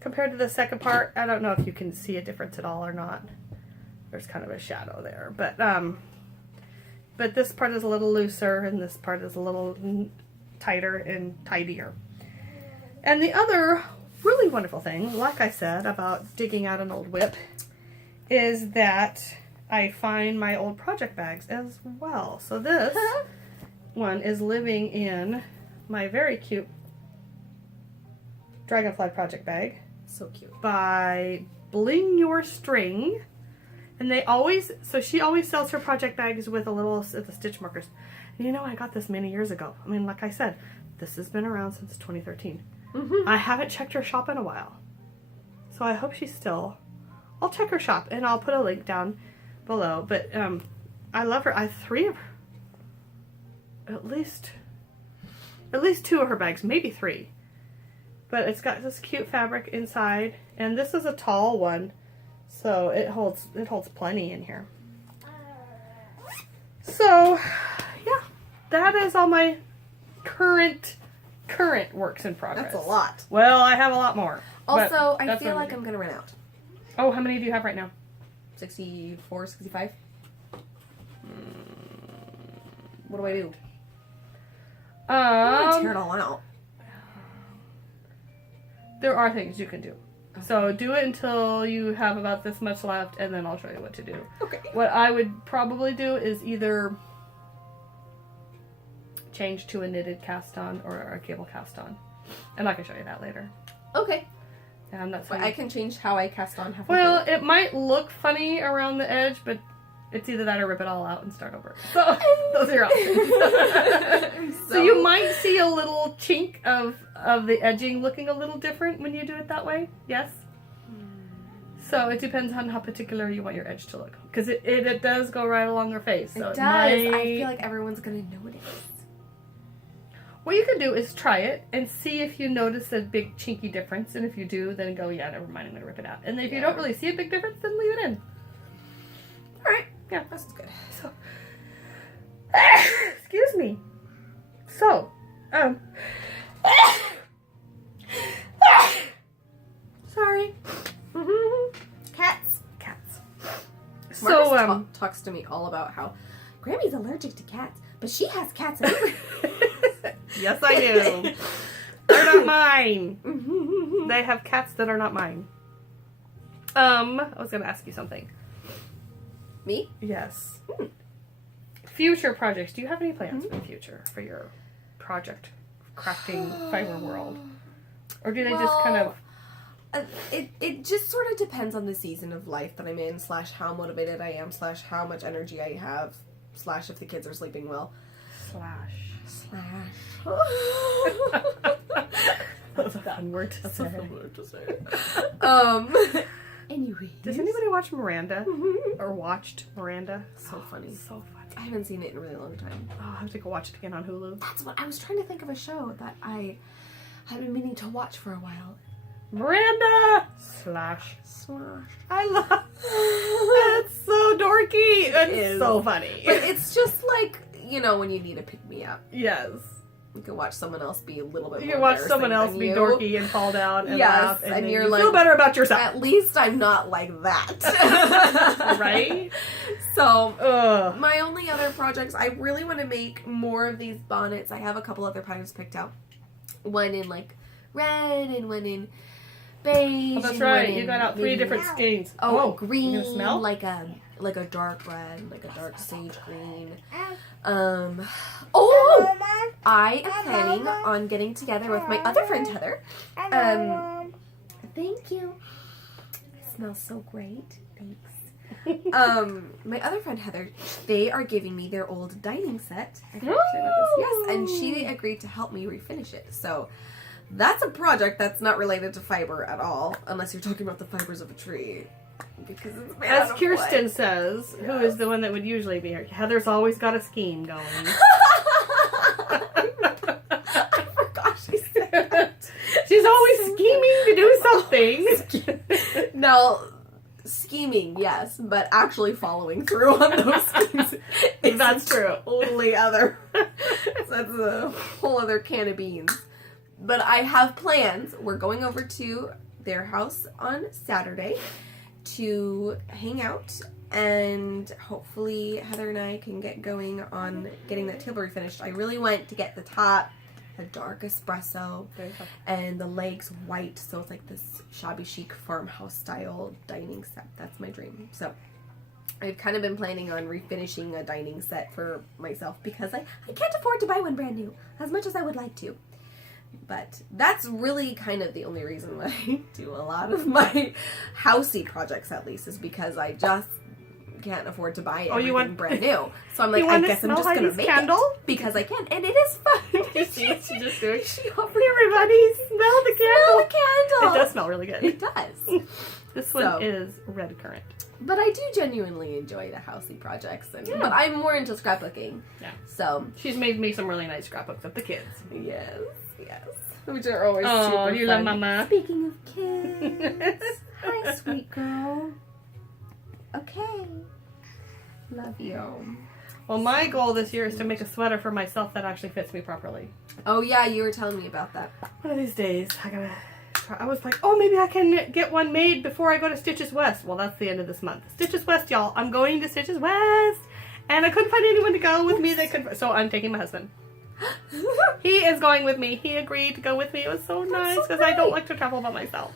compared to the second part. I don't know if you can see a difference at all or not. There's kind of a shadow there, but this part is a little looser and this part is a little tighter and tidier. And the other really wonderful thing, like I said, about digging out an old whip is that I find my old project bags as well. So this one is living in my very cute Dragonfly project bag. So cute. By Bling Your String. And she always sells her project bags with the stitch markers. And you know, I got this many years ago. I mean, like I said, this has been around since 2013. Mm-hmm. I haven't checked her shop in a while. So I hope she's still. I'll check her shop and I'll put a link down below. But I love her. I have 3 of her. At least 2 of her bags, maybe 3. But it's got this cute fabric inside, and this is a tall one, so it holds plenty in here. So yeah, that is all my current works in progress. That's a lot. Well, I have a lot more. Also, I feel like I'm gonna run out. Oh, how many do you have right now? 64, 65. What do I do? I'm gonna tear it all out. there are things you can do. Okay. So do it until you have about this much left, and then I'll show you what to do. Okay. What I would probably do is either change to a knitted cast on or a cable cast on. And I can show you that later. Okay. Yeah, I'm not saying... I can change how I cast on halfway Well, through. it might look funny around the edge, but it's either that or rip it all out and start over. So, those are your options. So you might see a little chink of the edging looking a little different when you do it that way. Yes? So it depends on how particular you want your edge to look. Because it does go right along your face. So it does. Might... I feel like everyone's going to notice. What you can do is try it and see if you notice a big chinky difference. And if you do, then go, yeah, never mind, I'm going to rip it out. And if you don't really see a big difference, then leave it in. Alright. Yeah. That's good. So, excuse me. So, sorry. Cats. So, Marcus talks to me all about how Grammy's allergic to cats, but she has cats everywhere. Yes, I do. They're not mine. They have cats that are not mine. I was going to ask you something. Me? Yes. Future projects. Do you have any plans for the future for your project crafting fiber world? Or do they just kind of... It just sort of depends on the season of life that I'm in, / how motivated I am, / how much energy I have, / if the kids are sleeping well. That's a fun word to say. Anyway. Does anybody watch Miranda? Or watched Miranda? So funny. So funny. I haven't seen it in a really long time. Oh, I'll have to go watch it again on Hulu. That's what I was trying to think of, a show that I had been meaning to watch for a while. Miranda! I love it's so dorky. It's so funny. But it's just like, when you need a pick-me-up. Yes. You can watch someone else be a little bit more You can watch someone else be dorky and fall down and laugh, and you're like, feel better about yourself. At least I'm not like that. Right? So, my only other projects, I really want to make more of these bonnets. I have a couple other patterns picked out. One in, red and one in beige. Oh, that's right. You got out 3 different skeins. Oh, green. You gonna smell? Like a dark red, like a dark sage green. I am planning on getting together with my other friend Heather. Thank you. It smells so great. Thanks. My other friend Heather, they are giving me their old dining set. I forgot to say about this. Yes, and she agreed to help me refinish it. So that's a project that's not related to fiber at all, unless you're talking about the fibers of a tree. Because it's made As out of Kirsten wood. says, who is the one that would usually be here. Heather's always got a scheme going. I forgot she said that. She's always scheming to do something. Now, scheming, yes, but actually following through on those schemes. That's true. Totally other. That's a whole other can of beans. But I have plans. We're going over to their house on Saturday to hang out, and hopefully Heather and I can get going on getting that table refinished. I really want to get the top a dark espresso and the legs white, so it's like this shabby chic farmhouse style dining set. That's my dream. So I've kind of been planning on refinishing a dining set for myself because I can't afford to buy one brand new as much as I would like to. But that's really kind of the only reason why I do a lot of my housey projects, at least, is because I just can't afford to buy everything brand new. So I'm like, I guess I'm just going to make it because I can. And it is fun. You see what she just doing? She offered everybody smell the candle. Smell the candle. It does smell really good. It does. This one is red currant. But I do genuinely enjoy the housey projects. But I'm more into scrapbooking. Yeah. So she's made me some really nice scrapbooks of the kids. Yes. Which are always super fun. You love Mama. Speaking of kids. Hi, sweet girl. Okay. Love you. Well, my goal this year is to make a sweater for myself that actually fits me properly. Oh, yeah, you were telling me about that. One of these days, I was like, oh, maybe I can get one made before I go to Stitches West. Well, that's the end of this month. Stitches West, y'all. I'm going to Stitches West. And I couldn't find anyone to go with me that could. So I'm taking my husband. He is going with me. He agreed to go with me. It was so nice because I don't like to travel by myself.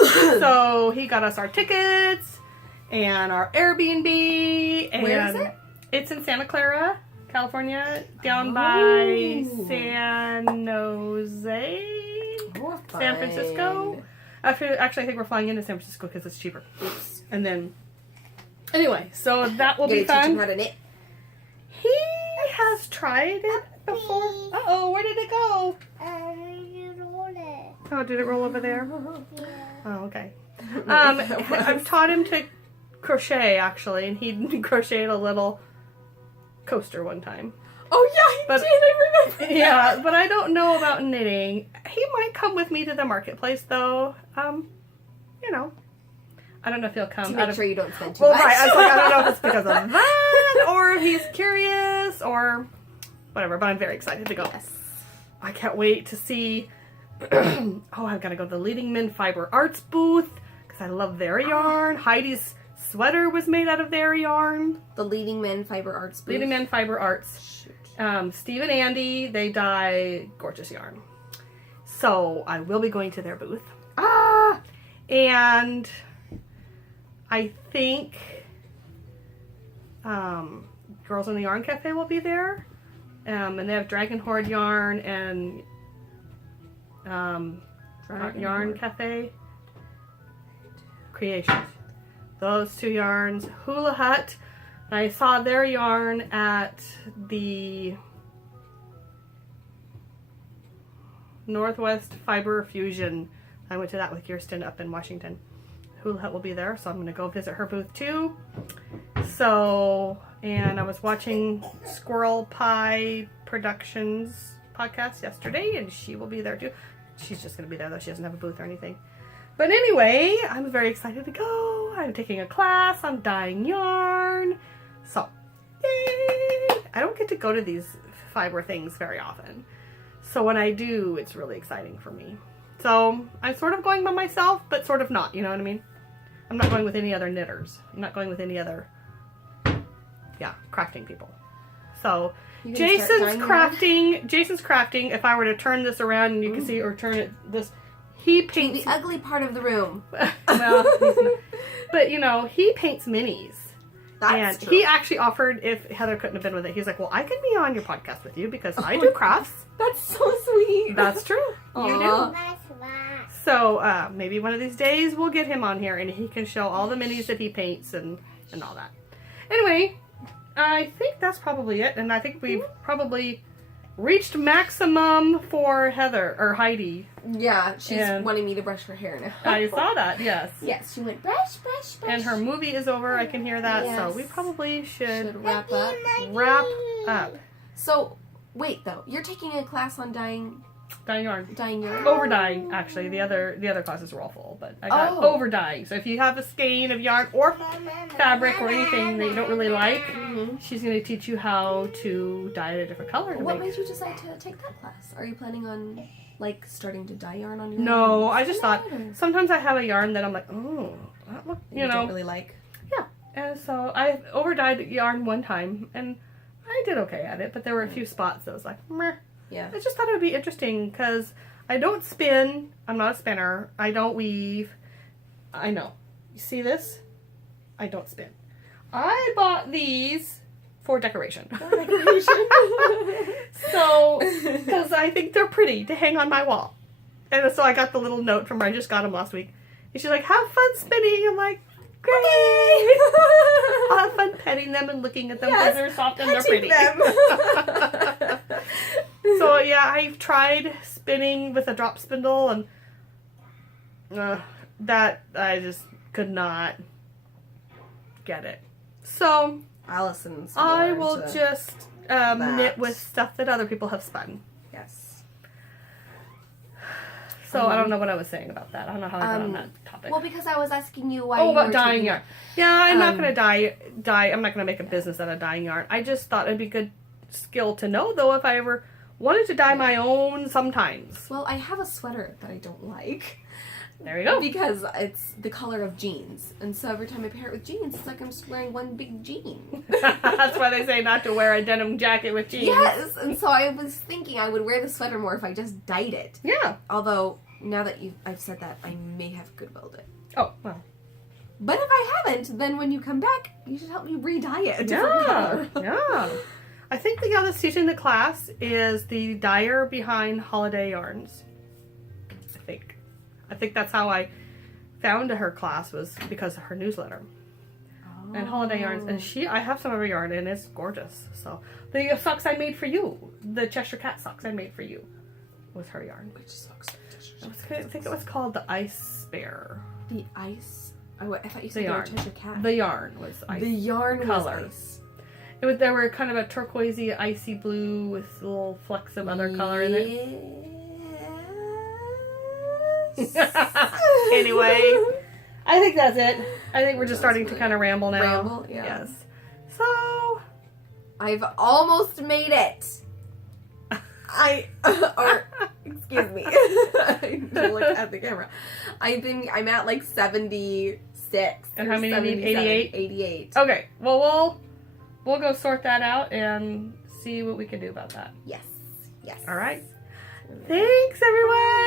So he got us our tickets and our Airbnb. And where is it? It's in Santa Clara, California, down by San Jose, San Francisco. Actually, I think we're flying into San Francisco because it's cheaper. Oops. And then, anyway, so that will be fun. Teach him how to knit. He has tried it before. Uh-oh, where did it go? You roll it. Oh, did it roll over there? Yeah. Oh, okay. I've taught him to crochet, actually, and he crocheted a little coaster one time. Oh, yeah, he did. I remember. Yeah, but I don't know about knitting. He might come with me to the marketplace, though. You know. I don't know if he'll come. To make sure you don't spend too Well, much. right. I was like, I don't know if it's because of that, or if he's curious, or whatever, but I'm very excited to go. Yes. I can't wait to see. I've got to go to the Leading Men Fiber Arts booth because I love their yarn. Heidi's sweater was made out of their yarn. The Leading Men Fiber Arts booth. Leading Men Fiber Arts. Shoot. Steve and Andy, they dye gorgeous yarn. So I will be going to their booth. And I think Girls in the Yarn Cafe will be there. And they have Dragon Horde yarn and Yarn Cafe Creations. Those two yarns. Hula Hut. I saw their yarn at the Northwest Fiber Fusion. I went to that with Kirsten up in Washington. Hula Hut will be there, so I'm going to go visit her booth too. So, and I was watching Squirrel Pie Productions podcast yesterday, and she will be there too. She's just going to be there, though. She doesn't have a booth or anything. But anyway, I'm very excited to go. I'm taking a class on dyeing yarn. So, yay! I don't get to go to these fiber things very often. So when I do, it's really exciting for me. So I'm sort of going by myself, but sort of not, you know what I mean? I'm not going with any other knitters. I'm not going with any other, crafting people. So Jason's crafting, if I were to turn this around and you can see, or turn it this, he paints. The ugly part of the room. Well, but you know, he paints minis. That's and true. he actually offered if Heather couldn't have been with it. He's like, well, I can be on your podcast with you because I do crafts. That's so sweet. That's true. You do. Nice one. So maybe one of these days we'll get him on here and he can show all the minis that he paints and all that. Anyway, I think that's probably it. And I think we've probably reached maximum for Heather or Heidi. Yeah, she's wanting me to brush her hair now. I saw that, yes. Yes, she went brush, brush, brush. And her movie is over. I can hear that. Yes. So we probably should wrap up. wrap up. So, wait though. You're taking a class on dyeing Dyeing yarn. yarn? Over dyeing, actually. The other classes were all full, but I got over dyeing. So if you have a skein of yarn or fabric or anything that you don't really like, she's going to teach you how to dye it a different color. What made you decide to take that class? Are you planning on starting to dye yarn on your own? No, I just thought sometimes I have a yarn that I'm like, oh, that look, you know, don't really like. Yeah, and so I over dyed yarn one time, and I did okay at it, but there were a few spots that was like, meh. Yeah. I just thought it would be interesting because I don't spin. I'm not a spinner. I don't weave. I know. You see this? I don't spin. I bought these for decoration. So, because I think they're pretty to hang on my wall. And so I got the little note from her. I just got them last week. And she's like, have fun spinning. I'm like, great. I'll have fun petting them and looking at them because they're soft and they're pretty. So yeah, I've tried spinning with a drop spindle and that I just could not get it. So Allison's I will just knit with stuff that other people have spun. Yes. So I don't know what I was saying about that. I don't know how I got on that topic. Well, because I was asking you why. About dyeing yarn. Yeah, I'm not going to dye. I'm not going to make a business out of dyeing yarn. I just thought it'd be good skill to know, though, if I ever wanted to dye my own sometimes. Well, I have a sweater that I don't like. There you go. Because it's the color of jeans. And so every time I pair it with jeans, it's like I'm just wearing one big jean. That's why they say not to wear a denim jacket with jeans. Yes, and so I was thinking I would wear the sweater more if I just dyed it. Yeah. Although, now that I've said that, I may have Goodwilled it. Oh, well. But if I haven't, then when you come back, you should help me re-dye it a different color. Yeah. I think the gal that's teaching the class is the dyer behind Holiday Yarns. I think that's how I found her class, was because of her newsletter. Oh. And Holiday Yarns. And I have some of her yarn and it's gorgeous. So the socks I made for you, the Cheshire Cat socks I made for you, was her yarn. Which socks? I think it was called the Ice Bear. The ice? Oh, I thought you said the yarn. Cheshire Cat. The yarn was ice. The yarn color. was ice. They were kind of a turquoisey, icy blue with little flecks of other color in it. Anyway, I think that's it. I think we're just starting to kind of ramble now. Ramble, yeah. Yes. So, I've almost made it. Excuse me. I don't look at the camera. I'm at like 76. And how many you need? 88? 88. Okay. Well, we'll go sort that out and see what we can do about that. Yes. All right. Thanks, everyone.